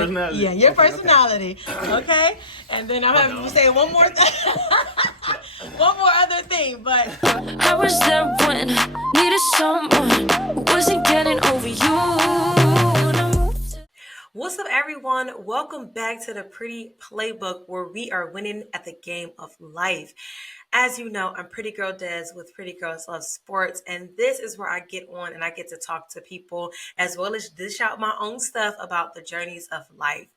personality? Yeah, your Okay, personality. Okay. And then I'm having you say one more one more other thing, but I was there when needed someone who wasn't getting over you. What's up, everyone? Welcome back to the Pretty Playbook, where we are winning at the game of life. As you know, I'm Pretty Girl Des with Pretty Girls Love Sports, and this is where I get on and I get to talk to people as well as dish out my own stuff about the journeys of life.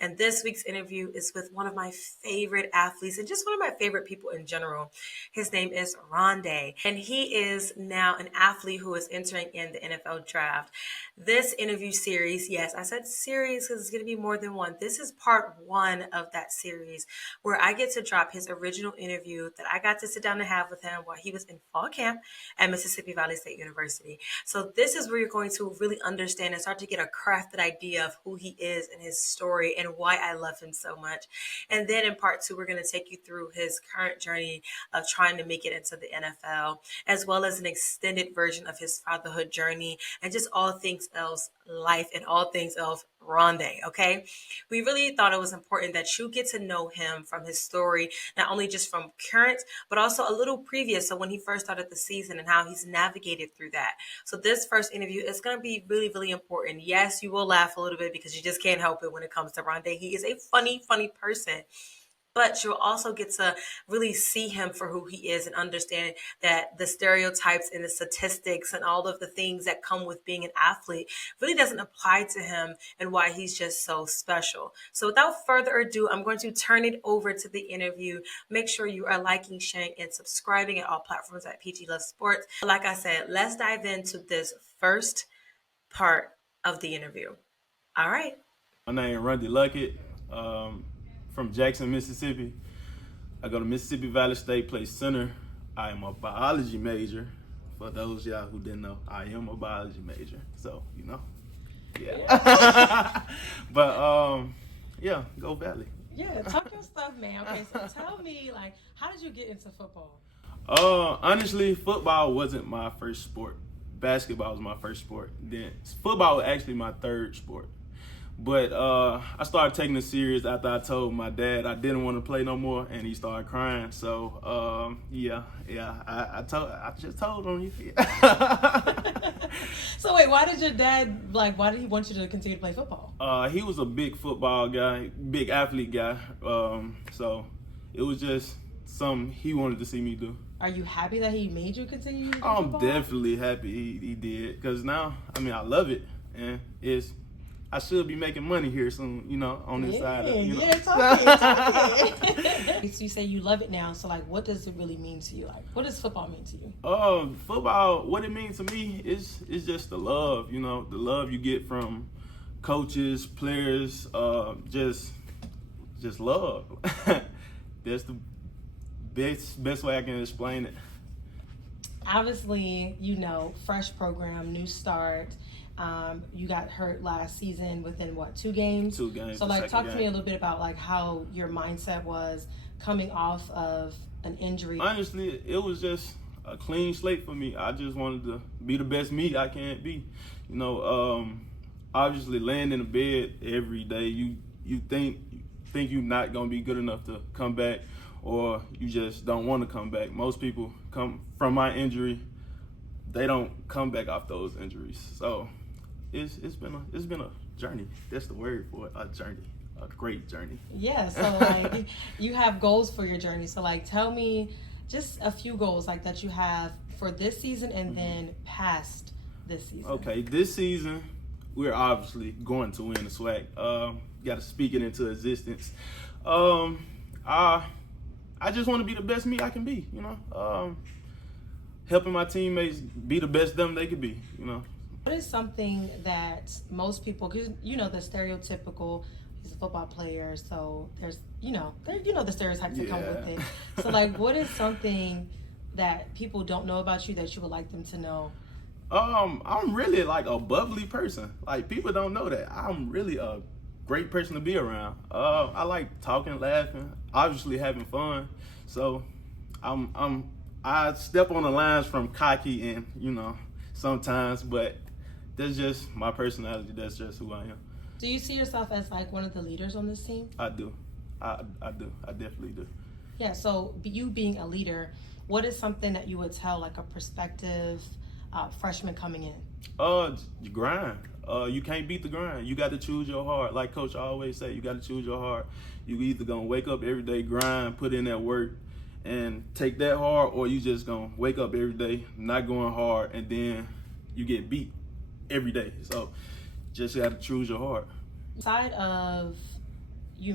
And this week's interview is with one of my favorite athletes and just one of my favorite people in general. His name is Rondey, and he is now an athlete who is entering in the NFL draft. This interview series, yes, I said series because it's going to be more than one. This is part one of that series where I get to drop his original interview that I got to sit down and have with him while he was in fall camp at Mississippi Valley State University. So this is where you're going to really understand and start to get a crafted idea of who he is and his story and why I love him so much. And then in part two, we're going to take you through his current journey of trying to make it into the NFL, as well as an extended version of his fatherhood journey and just all things else life and all things else Rondey. Okay, we really thought it was important that you get to know him from his story, not only just from current, but also a little previous. So when he first started the season and how he's navigated through that. So this first interview is going to be really, really important. Yes, you will laugh a little bit because you just can't help it when it comes to Rondey. He is a funny person. But you'll also get to really see him for who he is and understand that the stereotypes and the statistics and all of the things that come with being an athlete really doesn't apply to him and why he's just so special. So without further ado, I'm going to turn it over to the interview. Make sure you are liking, sharing, and subscribing at all platforms at PG Love Sports. Like I said, let's dive into this first part of the interview. All right. My name is Rondey Luckett. From Jackson, Mississippi. I go to Mississippi Valley State, play center. I am a biology major. For those of y'all who didn't know, I am a biology major. So, you know, yeah. But, yeah, go Valley. Yeah, talk your stuff, man. Okay, so tell me, like, how did you get into football? Honestly, football wasn't my first sport. Basketball was my first sport. Then football was actually my third sport. But I started taking it serious after I told my dad I didn't want to play no more, and he started crying. So I just told him. So wait, why did your dad why did he want you to continue to play football? He was a big football guy, big athlete guy. So it was just something he wanted to see me do. Are you happy that he made you continue to do I'm football? definitely happy he did, because now I love it, and I should be making money here soon, you know, on this side. Yeah, talking. So you say you love it now. So, like, what does it really mean to you? Like, what does football mean to you? Football, what it means to me is just the love, you know, the love you get from coaches, players, just love. That's the best way I can explain it. Obviously, you know, fresh program, new start. You got hurt last season within 2 games? 2 games. So like talk to me a little bit about like how your mindset was coming off of an injury. Honestly, it was just a clean slate for me. I just wanted to be the best me I can be. You know, obviously laying in the bed every day, you think you're not gonna be good enough to come back, or you just don't want to come back. Most people come from my injury, they don't come back off those injuries. So it's been a journey. That's the word for it, a journey, a great journey. Yeah, so like you have goals for your journey. So like tell me just a few goals like that you have for this season and then past this season. Okay, this season we're obviously going to win the SWAC. Got to speak it into existence. I just want to be the best me I can be, you know. Helping my teammates be the best them they could be, you know. What is something that most people, because you know the stereotypical, he's a football player, so there's the stereotypes that come with it. So like, what is something that people don't know about you that you would like them to know? I'm really like a bubbly person. Like, people don't know that. I'm really a great person to be around. I like talking, laughing, obviously having fun. So I step on the lines from cocky and, you know, sometimes, but that's just my personality. That's just who I am. Do you see yourself as like one of the leaders on this team? I do. I do. I definitely do. Yeah, so you being a leader, what is something that you would tell like a prospective freshman coming in? You grind. You can't beat the grind. You got to choose your heart. Like Coach always say, you got to choose your heart. You either gonna wake up every day, grind, put in that work, and take that hard, or you just gonna wake up every day not going hard, and then you get beat every day. So just got to choose your heart. Aside of you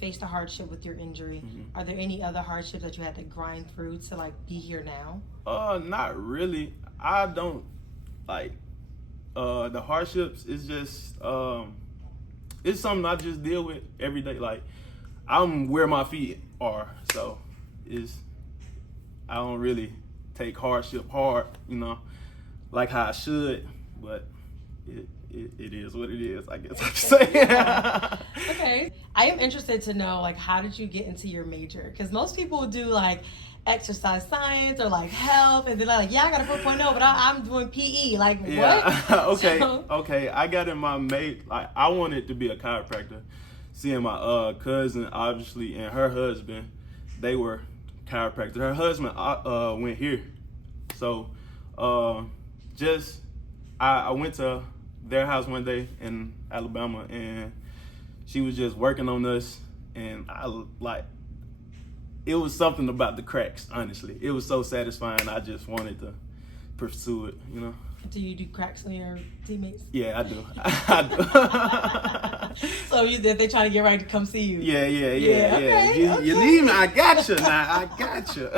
faced a hardship with your injury, are there any other hardships that you had to grind through to like be here now? Not really. I don't like the hardships. Is just it's something I just deal with every day. Like, I'm where my feet are, so I don't really take hardship hard, like how I should, but it is what it is, I guess I should say. Okay. I am interested to know, like, how did you get into your major? Because most people do like exercise science or like health, and they're like, yeah, I got a 4.0, but I'm doing PE. Like, what? Okay. I got in my like, I wanted to be a chiropractor. Seeing my cousin, obviously, and her husband, they were chiropractors. Her husband went here, so I went to their house one day in Alabama, and she was just working on us, and it was something about the cracks, honestly. It was so satisfying. I just wanted to pursue it, Do you do cracks on your teammates? Yeah, I do. I do. So they try to get ready to come see you? Yeah. Okay. You need me? I got you now. I got you.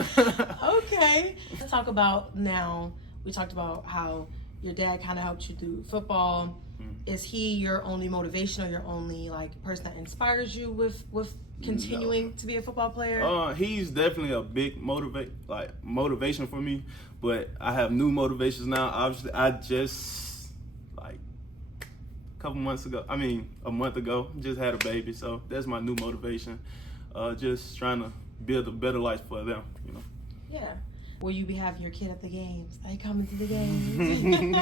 Okay. Let's talk about now. We talked about how your dad kind of helped you do football. Is he your only motivation, or your only like person that inspires you with continuing to be a football player? He's definitely a big motivation for me, but I have new motivations now. Obviously, I just a month ago, just had a baby, so that's my new motivation. Just trying to build a better life for them, Yeah. Will you be having your kid at the games? Are you coming to the games?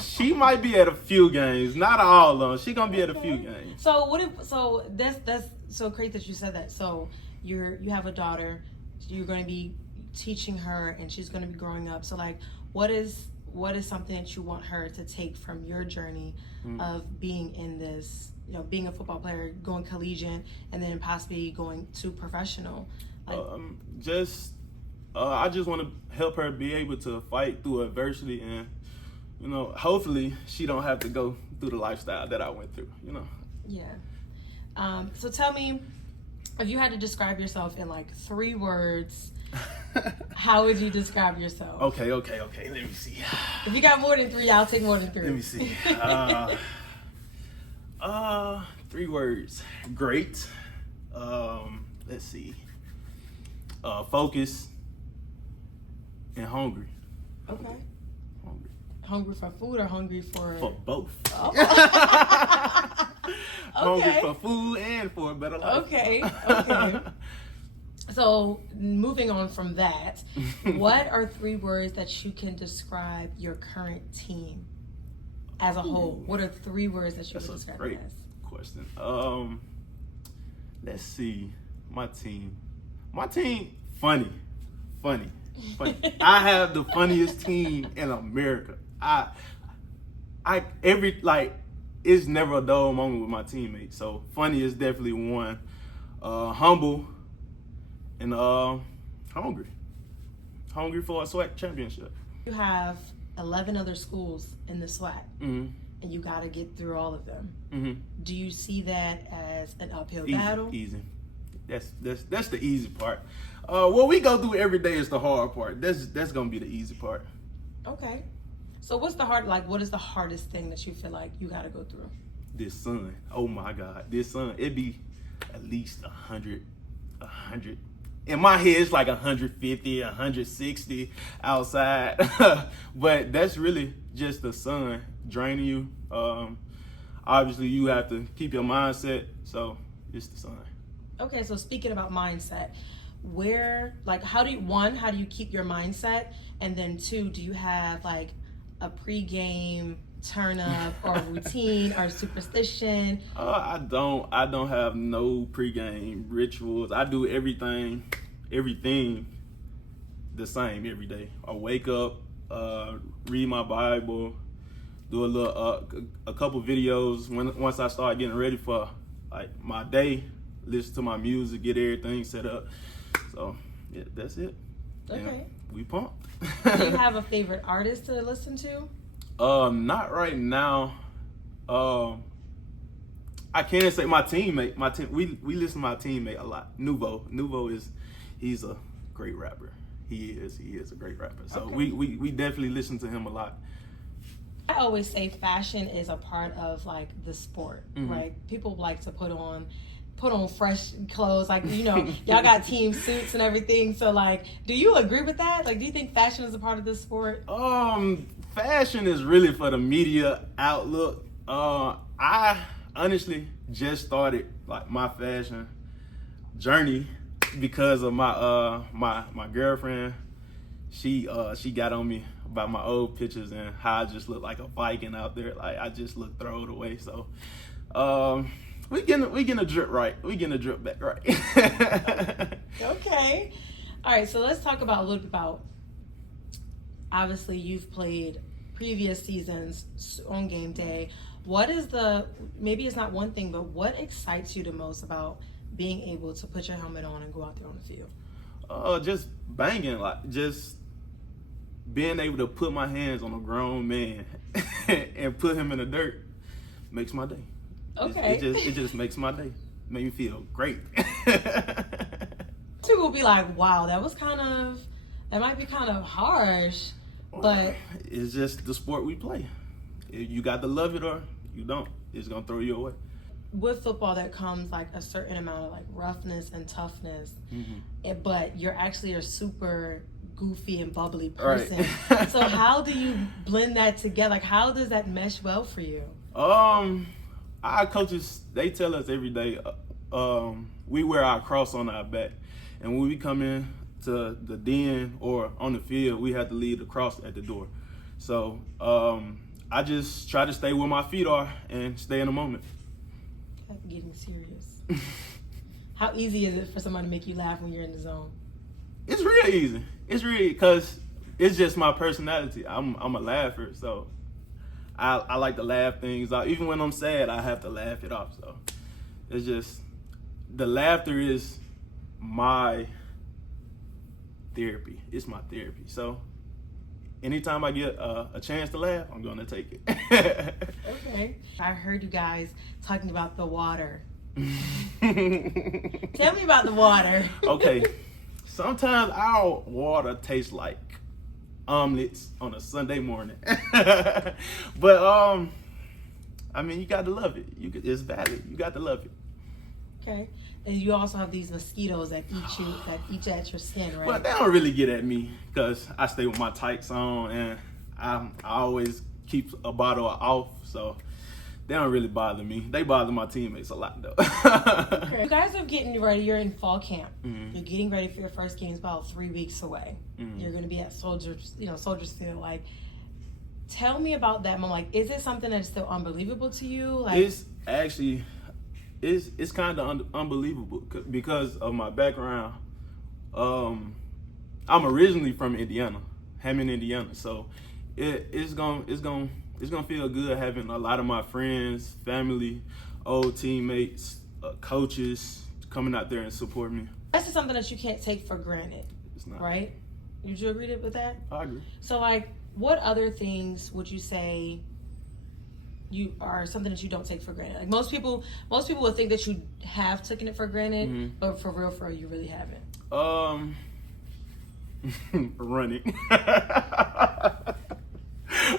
She might be at a few games, not all of them. She gonna be at a few games. So that's so great that you said that. So you have a daughter, you're going to be teaching her, and she's going to be growing up. So like, what is something that you want her to take from your journey of being in this, being a football player, going collegiate, and then possibly going to professional? I just want to help her be able to fight through adversity, and hopefully she don't have to go through the lifestyle that I went through. Yeah. So tell me, if you had to describe yourself in like 3 words, how would you describe yourself? Okay. Let me see. If you got more than 3, I'll take more than 3. Let me see. 3 words. Great. Let's see. Focus and hungry. Okay. Hungry for food or hungry for? For both. Oh. Hungry for food and for a better life. Okay. So moving on from that, what are 3 words that you can describe your current team as a whole? What are 3 words that you would describe great it as? Question. Let's see. My team, funny. I have the funniest team in America. It's never a dull moment with my teammates. So funny is definitely one. Humble and hungry for a SWAC championship. You have 11 other schools in the SWAC, and you got to get through all of them. Do you see that as an uphill battle? Easy. That's the easy part. What we go through every day is the hard part. That's gonna be the easy part. Okay. So what is the hardest thing that you feel like you got to go through? This sun. Oh my God, this sun. It'd be at least 100. In my head, it's like 150, 160 outside. But that's really just the sun draining you. Obviously, you have to keep your mindset. So it's the sun. Okay, so speaking about mindset, how do you keep your mindset? And then 2, do you have like a pre-game turn up or routine or superstition? I don't have no pregame rituals. I do everything the same every day. I wake up, read my Bible, do a couple videos once I start getting ready for like my day, listen to my music, get everything set up. So yeah, that's it. Okay. And we pumped. Do you have a favorite artist to listen to? Not right now. I can say my teammate. We listen to my teammate a lot. He's a great rapper. He is a great rapper. So Okay. we definitely listen to him a lot. I always say fashion is a part of like the sport, right? People like to put on fresh clothes, like, you know, y'all got team suits and everything. So like, do you agree with that? Like, do you think fashion is a part of this sport? Fashion is really for the media outlook. I honestly just started like my fashion journey because of my girlfriend. She got on me about my old pictures and how I just look like a Viking out there. Like I just look thrown away. So we getting a drip right. We getting a drip back right. Okay. All right, so let's talk about a little bit about, obviously you've played previous seasons on game day. What is maybe it's not one thing, but what excites you the most about being able to put your helmet on and go out there on the field? Just banging, like just being able to put my hands on a grown man and put him in the dirt makes my day. Okay. It just makes my day. Make me feel great. People will be like, wow, that might be kind of harsh, but it's just the sport we play. You got to love it or you don't. It's gonna throw you away. with football that comes like a certain amount of like roughness and toughness, but you're actually a super goofy and bubbly person. Right. So how do you blend that together? Like, how does that mesh well for you? Our coaches, they tell us every day, we wear our cross on our back, and when we come in to the den or on the field, we have to leave the cross at the door. So I just try to stay where my feet are and stay in the moment. That's getting serious. How easy is it for someone to make you laugh when you're in the zone? It's real easy. It's really, because it's just my personality. I'm a laugher, so I like to laugh things out. Even when I'm sad, I have to laugh it off. So it's just, the laughter is my therapy. It's my therapy. So anytime I get a chance to laugh, I'm gonna take it. Okay. I heard you guys talking about the water. Tell me about the water. Okay. Sometimes our water tastes like omelets on a Sunday morning. But I mean, you got to love it. It's valid. You got to love it. Okay. And you also have these mosquitoes that eat at your skin, right? But they don't really get at me because I stay with my tights on, and I always keep a bottle off, so they don't really bother me. They bother my teammates a lot, though. Okay. You guys are getting ready. You're in fall camp. Mm-hmm. You're getting ready for your first game. It's about 3 weeks away. Mm-hmm. You're going to be at Soldiers Field. Like, tell me about that moment. Like, is it something that's still unbelievable to you? Like, It's actually, it's kind of unbelievable because of my background. I'm originally from Indiana, Hammond, Indiana. So it's gonna feel good having a lot of my friends, family, old teammates, coaches coming out there and support me. this is something that you can't take for granted, It's not right? Would you agree with that? I agree. So, like, what other things would you say you are something that you don't take for granted? Like, most people would think that you have taken it for granted, but for real, you really haven't. Running.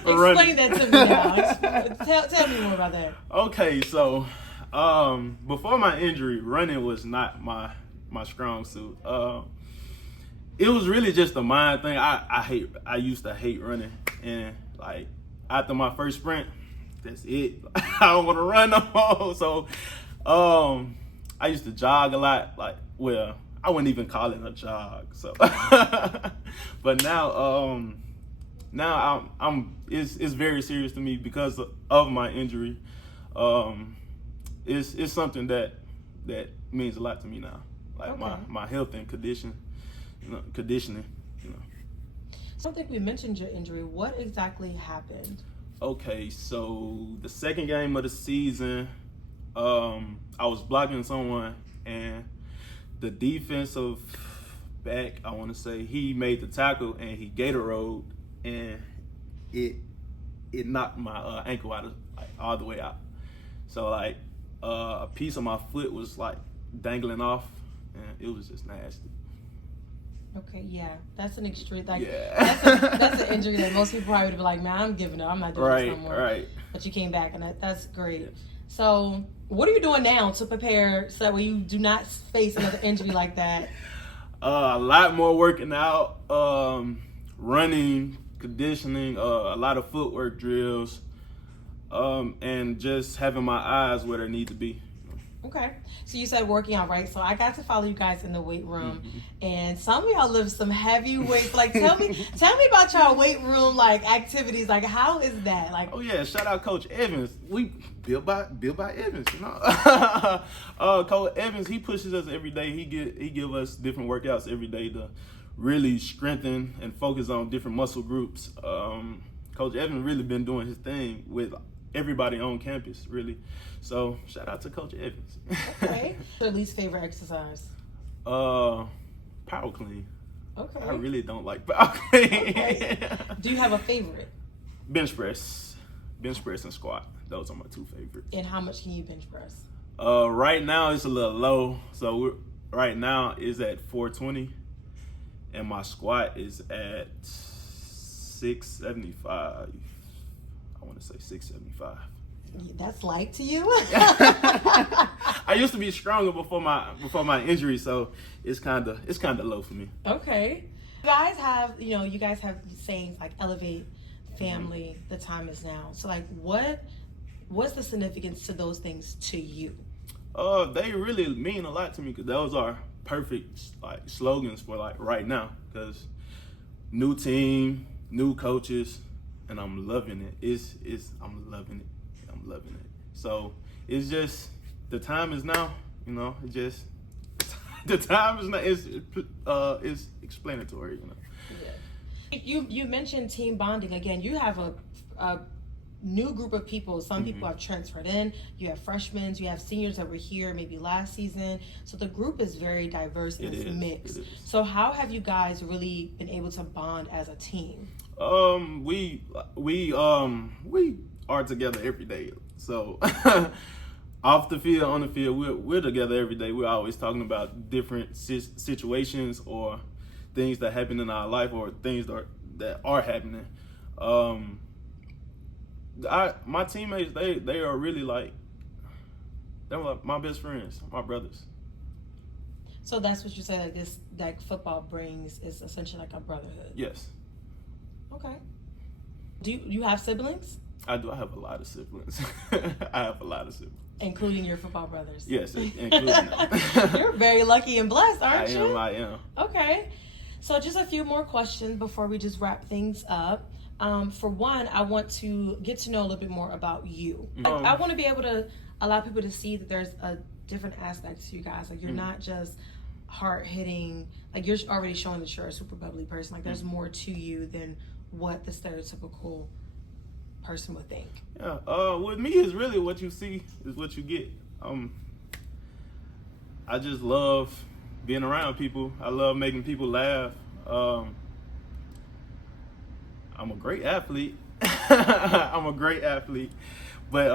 Explain that to me now. Tell me more about that. Okay, so before my injury, running was not my strong suit. It was really just a mind thing. I used to hate running, and like after my first sprint, that's it. I don't want to run no more. So I used to jog a lot. Like, well, I wouldn't even call it a jog. So but now now it's very serious to me because of my injury. It's something that means a lot to me now. Like my health and conditioning. I don't think we mentioned your injury. What exactly happened? Okay, so the second game of the season, I was blocking someone, and the defensive back, I want to say, he made the tackle and he gator-rolled, and it knocked my ankle out all the way out. So like a piece of my foot was like dangling off, and it was just nasty. Okay, yeah, that's an extreme. Like, yeah. that's an injury that most people probably would be like, "Man, I'm giving up. I'm not doing this no more." Right. But you came back, and that's great. Yes. So, what are you doing now to prepare so that way you do not face another injury like that? A lot more working out, running, conditioning, a lot of footwork drills, and just having my eyes where they need to be. Okay, so you said working out, right? So I got to follow you guys in the weight room, and some of y'all lift some heavy weights. Like, tell me about y'all weight room like activities. Like, how is that? Like, oh yeah, shout out Coach Evans. We built by Evans, you know. Coach Evans, he pushes us every day. He give us different workouts every day to really strengthen and focus on different muscle groups. Coach Evans really been doing his thing with everybody on campus, really. So shout out to Coach Evans. Okay. Your least favorite exercise? Power clean. Okay. I really don't like power clean. Okay. Do you have a favorite? Bench press and squat. Those are my two favorites. And how much can you bench press? Right now it's a little low. So right now is at 420, and my squat is at 675. I want to say 675. That's light to you? I used to be stronger before my injury, so it's kind of low for me. Okay. You guys have sayings like elevate, family, the time is now. So like what's the significance to those things to you? They really mean a lot to me because those are perfect like slogans for like right now, because new team, new coaches, and I'm loving it. I'm loving it. So it's just the time is now. You know, it just the time is now. It's explanatory. You know. Yeah. You mentioned team bonding again. You have a new group of people. Some people have transferred in. You have freshmen. You have seniors that were here maybe last season. So the group is very diverse and it's mixed. So how have you guys really been able to bond as a team? We are together every day. So off the field, on the field, we're together every day. We're always talking about different situations or things that happen in our life or things that are happening. My teammates, they are really they're like my best friends, my brothers. So that's what you say, like this, that football brings is essentially like a brotherhood. Yes. Okay. Do you have siblings? I do. I have a lot of siblings. Including your football brothers. Yes, including them. You're very lucky and blessed, aren't you? I am. Okay. So just a few more questions before we just wrap things up. For one, I want to get to know a little bit more about you. I want to be able to allow people to see that there's a different aspect to you guys. Like you're not just hard-hitting. Like you're already showing that you're a super bubbly person. Like there's more to you than what the stereotypical person would think. Yeah. With me, is really what you see is what you get. I just love being around people. I love making people laugh. I'm a great athlete. But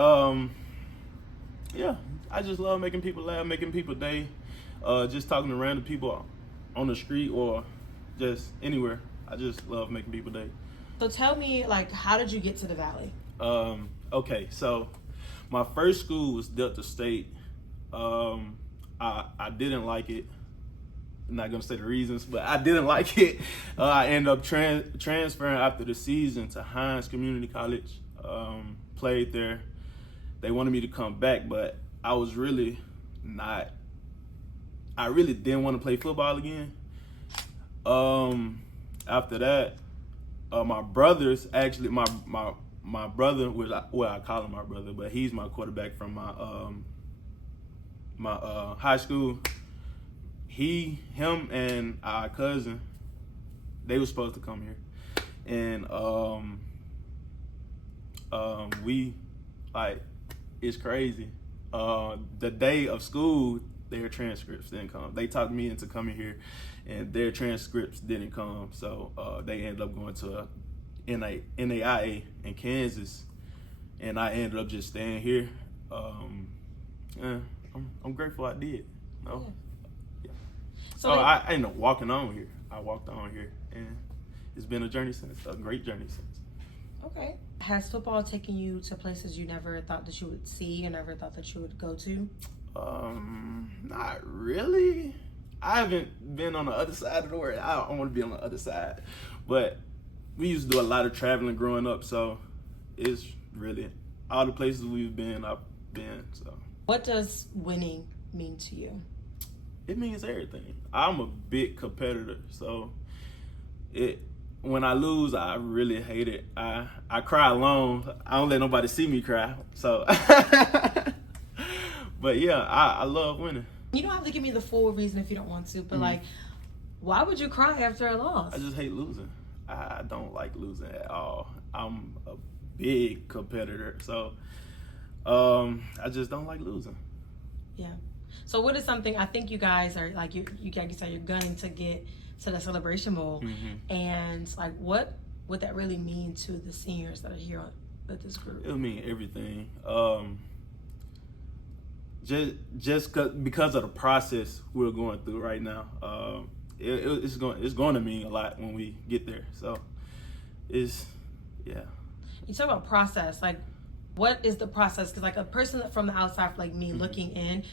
yeah, I just love making people laugh, making people day, just talking to random people on the street or just anywhere. I just love making people day. So tell me, like, how did you get to the Valley? Okay, so my first school was Delta State. I didn't like it. I'm not gonna say the reasons, but I didn't like it. I ended up transferring after the season to Hines Community College. Played there. They wanted me to come back, but I was really not. I really didn't want to play football again. After that, my brother's actually my brother, well, I call him my brother, but he's my quarterback from my high school. Him and our cousin, they were supposed to come here, and we, like, it's crazy. The day of school, their transcripts didn't come. They talked me into coming here, and their transcripts didn't come. So they ended up going to a NAIA in Kansas, and I ended up just staying here. I'm grateful I did. No, yeah. So I ended up walking on here. I walked on here, and it's been a journey since. A great journey since. Okay. Has football taken you to places you never thought that you would see or never thought that you would go to? Not really. I haven't been on the other side of the world. I don't want to be on the other side. But we used to do a lot of traveling growing up, so it's really all the places we've been, I've been. So. What does winning mean to you? It means everything. I'm a big competitor, so when I lose, I really hate it. I cry alone. I don't let nobody see me cry. So, but yeah, I love winning. You don't have to give me the full reason if you don't want to, but like, why would you cry after a loss? I just hate losing. I don't like losing at all. I'm a big competitor, so I just don't like losing. Yeah. So what is something, I think you guys are like, you guys say you're gunning to get to the Celebration Bowl, and like, what would that really mean to the seniors that are here with this group? It'll mean everything. Just because of the process we're going through right now, it's going to mean a lot when we get there. So it's, yeah. You talk about process, like, what is the process? Because like a person from the outside, like me, looking in,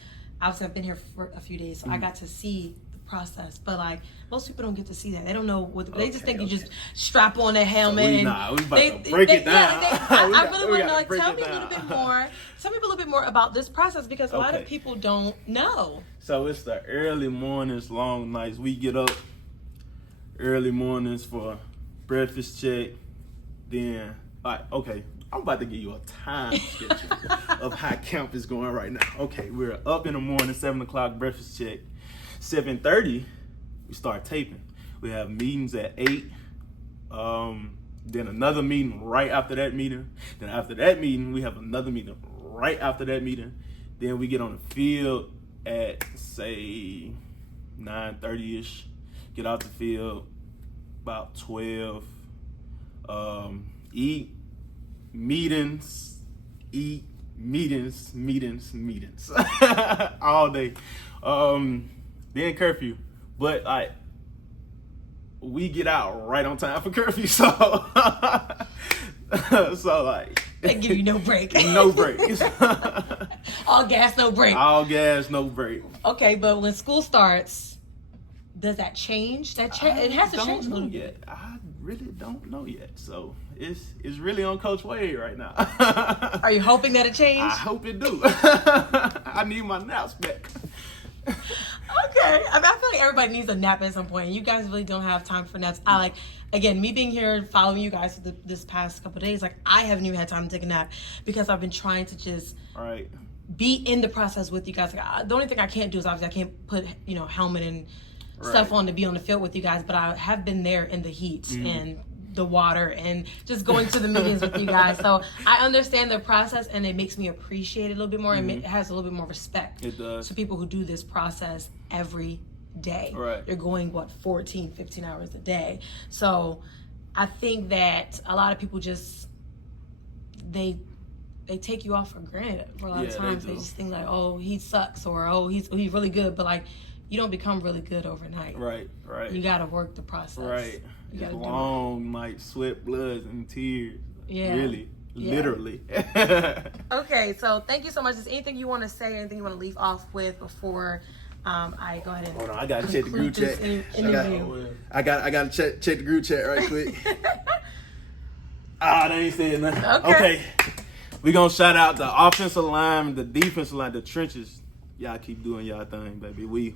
obviously I've been here for a few days, so I got to see the process. But like, most people don't get to see that. They don't know what they just think you just strap on a helmet. We about to break it down. I really want to know. Like, tell me a little bit more. Tell me a little bit more about this process, because a lot of people don't know. So it's the early mornings, long nights. We get up early mornings for breakfast check. Then, I'm about to give you a time schedule of how camp is going right now. Okay, we're up in the morning, 7 o'clock, breakfast check. 7:30, we start taping. We have meetings at 8. Then another meeting right after that meeting. Then after that meeting, we have another meeting right after that meeting. Then we get on the field at, say, 9:30-ish. Get out the field about 12. Eat meetings all day. Then curfew, but like we get out right on time for curfew, so like they give you no break. No breaks. All gas, no break. All gas, no break. Okay, but when school starts, does that change? It has to change a little bit. I really don't know yet, so it's really on Coach Wade right now. Are you hoping that it changes? I hope it do. I need my naps back. Okay. I feel like everybody needs a nap at some point. You guys really don't have time for naps. Again, me being here, following you guys for this past couple of days, like, I haven't even had time to take a nap because I've been trying to just be in the process with you guys. Like, the only thing I can't do is obviously I can't put, helmet and stuff on to be on the field with you guys, but I have been there in the heat and the water and just going to the meetings with you guys. So I understand the process, and it makes me appreciate it a little bit more, and it has a little bit more respect. It does. To people who do this process every day. Right. You're going, 14, 15 hours a day. So I think that a lot of people just, they take you off for granted for a lot of times. They just think like, oh, he sucks, or oh, he's really good, but like, you don't become really good overnight. Right. You gotta work the process. Right. It's long nights, sweat, blood, and tears. Yeah. Really. Yeah. Literally. Okay, so thank you so much. Is there anything you want to say, anything you want to leave off with before I go ahead and hold on? I gotta check the group chat. I gotta check the group chat right quick. They ain't saying nothing. Okay. We gonna shout out the offensive line, the defensive line, the trenches. Y'all keep doing y'all thing, baby. We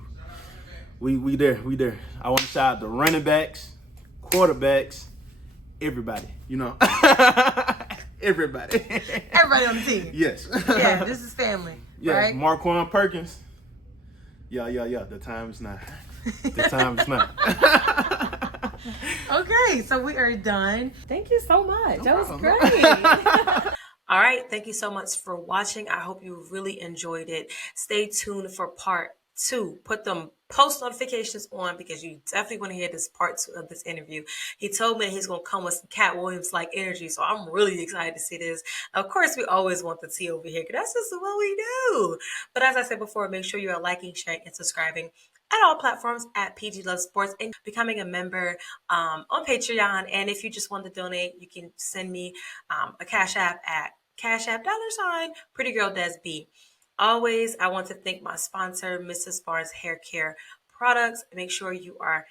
there. I want to shout out the running backs, quarterbacks, everybody, you know. Everybody. Everybody on the team. Yes. Yeah, this is family. Yeah, right? Marquand Perkins. Yeah. The time is not. The time is not. Okay, so we are done. Thank you so much. That was problem. great. All right, thank you so much for watching. I hope you really enjoyed it. Stay tuned for part 2. Put them post notifications on because you definitely want to hear this part 2 of this interview. He told me he's going to come with some Cat Williams like energy, so I'm really excited to see this. Of course, we always want the tea over here because that's just what we do. But as I said before, make sure you are liking, sharing, and subscribing at all platforms at PG Love Sports and becoming a member on Patreon. And if you just want to donate, you can send me a Cash App at Cash App Pretty Girl Des B. Always, I want to thank my sponsor, Mrs. Barnes Hair Care Products. Make sure you are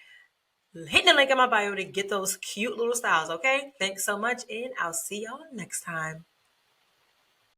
hitting the link in my bio to get those cute little styles, okay? Thanks so much, and I'll see y'all next time.